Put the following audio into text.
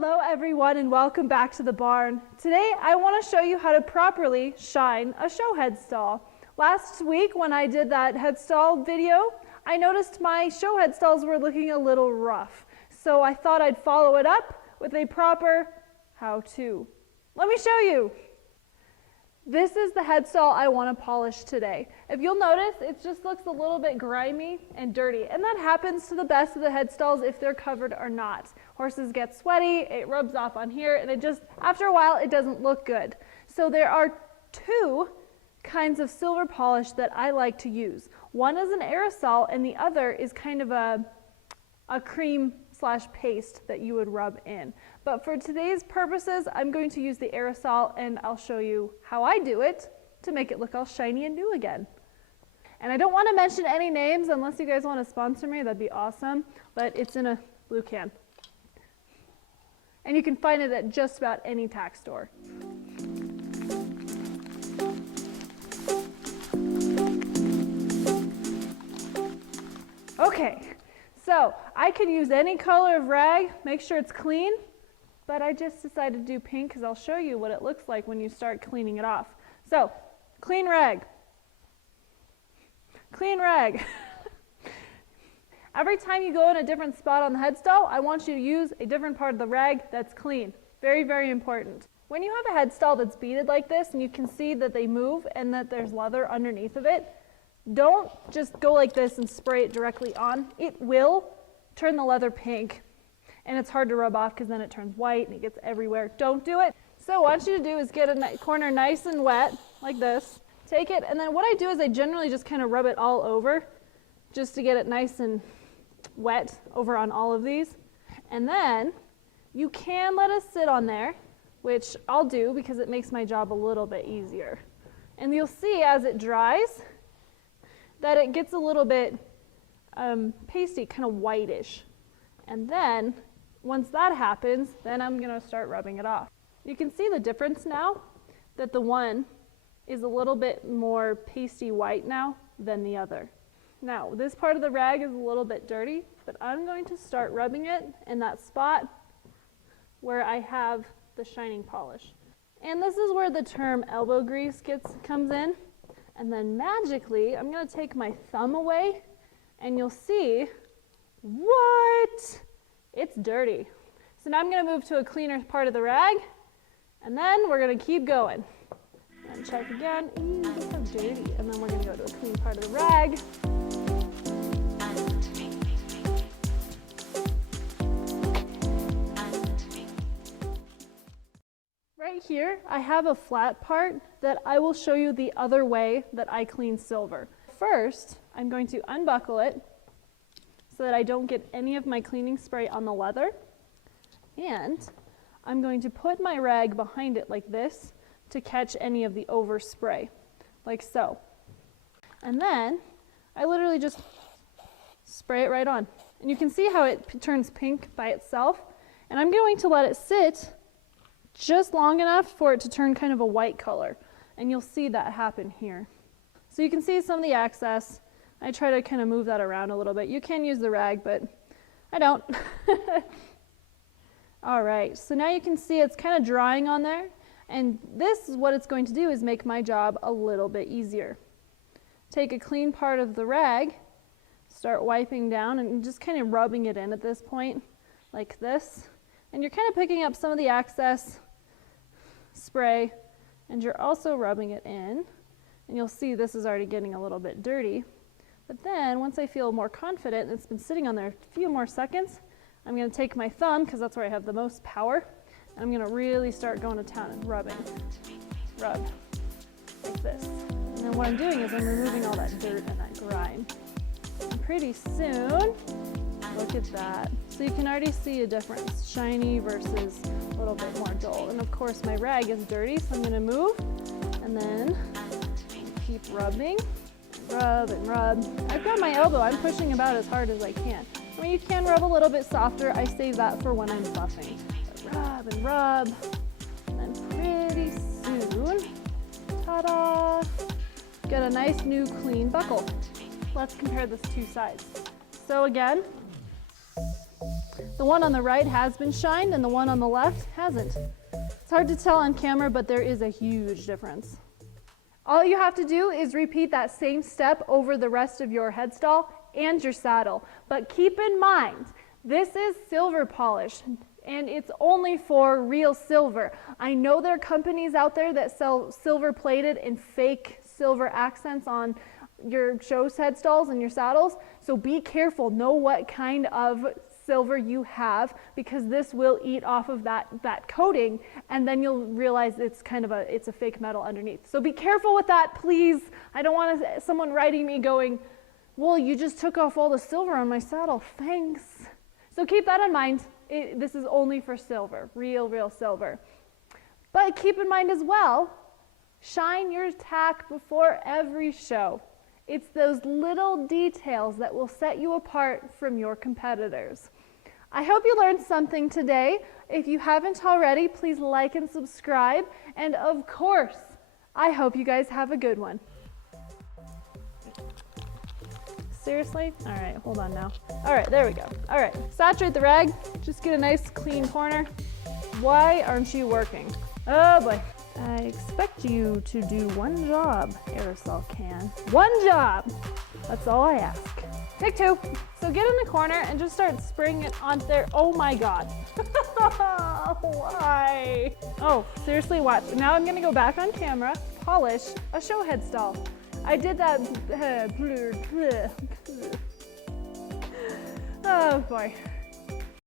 Hello everyone and welcome back to the barn. Today I want to show you how to properly shine a show head stall. Last week when I did that head stall video, I noticed my show head stalls were looking a little rough. So I thought I'd follow it up with a proper how-to. Let me show you. This is the head stall I want to polish today. If you'll notice, it just looks a little bit grimy and dirty, and that happens to the best of the head stalls if they're covered or not. Horses get sweaty, it rubs off on here, and it just, after a while, it doesn't look good. So there are two kinds of silver polish that I like to use. One is an aerosol, and the other is kind of a cream/paste that you would rub in. But for today's purposes, I'm going to use the aerosol, and I'll show you how I do it to make it look all shiny and new again. And I don't want to mention any names unless you guys want to sponsor me, that'd be awesome, but it's in a blue can. And you can find it at just about any tack store. Okay, so I could use any color of rag, make sure it's clean, but I just decided to do pink because I'll show you what it looks like when you start cleaning it off. So, clean rag. Clean rag. Every time you go in a different spot on the head stall, I want you to use a different part of the rag that's clean. Very, very important. When you have a head stall that's beaded like this and you can see that they move and that there's leather underneath of it, don't just go like this and spray it directly on. It will turn the leather pink. And it's hard to rub off because then it turns white and it gets everywhere. Don't do it. So what I want you to do is get a corner nice and wet, like this. Take it, and then what I do is I generally just kind of rub it all over, just to get it nice and wet over on all of these. And then you can let it sit on there, which I'll do because it makes my job a little bit easier. And you'll see as it dries that it gets a little bit pasty, kind of whitish. And then once that happens, then I'm going to start rubbing it off. You can see the difference now that the one is a little bit more pasty white now than the other. Now, this part of the rag is a little bit dirty, but I'm going to start rubbing it in that spot where I have the shining polish. And this is where the term elbow grease comes in. And then magically, I'm going to take my thumb away, and you'll see, what? It's dirty. So now I'm going to move to a cleaner part of the rag, and then we're going to keep going. And check again. Ooh, look how dirty. And then we're going to go to a clean part of the rag. Right here, I have a flat part that I will show you the other way that I clean silver. First, I'm going to unbuckle it so that I don't get any of my cleaning spray on the leather. And I'm going to put my rag behind it like this to catch any of the overspray, like so. And then I literally just spray it right on. And you can see how it turns pink by itself. And I'm going to let it sit just long enough for it to turn kind of a white color. And you'll see that happen here. So you can see some of the excess. I try to kind of move that around a little bit. You can use the rag, but I don't. All right, so now you can see it's kind of drying on there. And this is what it's going to do is make my job a little bit easier. Take a clean part of the rag, start wiping down and just kind of rubbing it in at this point, like this. And you're kind of picking up some of the excess spray, and you're also rubbing it in. And you'll see this is already getting a little bit dirty. But then once I feel more confident, and it's been sitting on there a few more seconds, I'm going to take my thumb, because that's where I have the most power, and I'm going to really start going to town and rubbing. Rub. Like this. And then what I'm doing is I'm removing all that dirt and that grime. And pretty soon, look at that. So you can already see a difference, shiny versus a little bit more dull. And of course my rag is dirty, so I'm going to move, and then keep rubbing. Rub and rub. I've got my elbow, I'm pushing about as hard as I can. I mean, you can rub a little bit softer, I save that for when I'm buffing. But rub and rub, and then pretty soon, ta-da, get a nice new clean buckle. Let's compare this two sides. So again, The one on the right has been shined and the one on the left hasn't. It's hard to tell on camera, but there is a huge difference. All you have to do is repeat that same step over the rest of your head stall and your saddle. But keep in mind, this is silver polish and it's only for real silver. I know there are companies out there that sell silver plated and fake silver accents on your show head stalls and your saddles. So be careful, know what kind of silver you have, because this will eat off of that coating, and then you'll realize it's a fake metal underneath. So be careful with that, please. I don't want someone writing me going, well, you just took off all the silver on my saddle, thanks. So keep that in mind. This is only for silver, real silver. But keep in mind as well, shine your tack before every show. It's those little details that will set you apart from your competitors. I hope you learned something today. If you haven't already, please like and subscribe. And of course, I hope you guys have a good one. Seriously? All right, hold on now. All right, there we go. All right, saturate the rag. Just get a nice clean corner. Why aren't you working? Oh boy. I expect you to do one job, aerosol can. One job! That's all I ask. Take two. So get in the corner and just start spraying it on there. Oh my God. Why? Oh, seriously, watch. Now I'm gonna go back on camera, polish a show head stall. I did that. Oh boy.